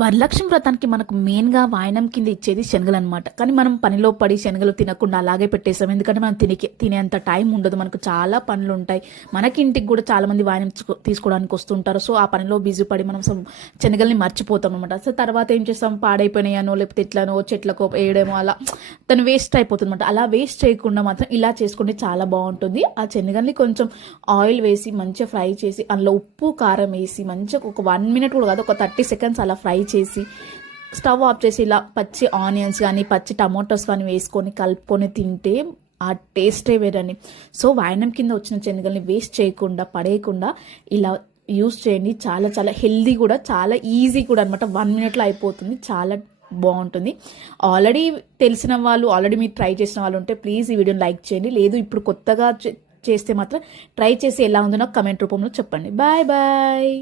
వరలక్ష్మి వ్రతానికి మనకు మెయిన్గా వాయనం కింద ఇచ్చేది శనగలు అనమాట. కానీ మనం పనిలో పడి శనగలు తినకుండా అలాగే పెట్టేస్తాం. ఎందుకంటే మనం తినేంత టైం ఉండదు, మనకు చాలా పనులు ఉంటాయి. మనకి ఇంటికి కూడా చాలా మంది వాయనం తీసుకోవడానికి వస్తుంటారు. సో ఆ పనిలో బిజీ పడి మనం శనగల్ని మర్చిపోతాం అనమాట. సో తర్వాత ఏం చేస్తాం, పాడైపోయినాయనో లేకపోతే ఎట్లనో చెట్లకు వేయడమో అలా తను వేస్ట్ అయిపోతుంది అనమాట. అలా వేస్ట్ చేయకుండా మాత్రం ఇలా చేసుకుంటే చాలా బాగుంటుంది. ఆ శనగల్ని కొంచెం ఆయిల్ వేసి మంచిగా ఫ్రై చేసి అందులో ఉప్పు కారం వేసి మంచిగా ఒక 1 మినిట్ కూడా కాదు, ఒక 30 సెకండ్స్ అలా ఫ్రై చేసి స్టవ్ ఆఫ్ చేసి ఇలా పచ్చి ఆనియన్స్ కానీ పచ్చి టమాటోస్ కానీ వేసుకొని కలుపుకొని తింటే ఆ టేస్టే వేరని. సో వాయనం కింద వచ్చిన శనగల్ని వేస్ట్ చేయకుండా పడేయకుండా ఇలా యూస్ చేయండి. చాలా చాలా హెల్దీ కూడా, చాలా ఈజీ కూడా అనమాట. 1 మినిట్లో అయిపోతుంది, చాలా బాగుంటుంది. ఆల్రెడీ తెలిసిన వాళ్ళు, ఆల్రెడీ మీరు ట్రై చేసిన వాళ్ళు ఉంటే ప్లీజ్ ఈ వీడియోని లైక్ చేయండి. లేదు ఇప్పుడు కొత్తగా చేస్తే మాత్రం ట్రై చేసి ఎలా ఉందో నాకు కమెంట్ రూపంలో చెప్పండి. Bye bye.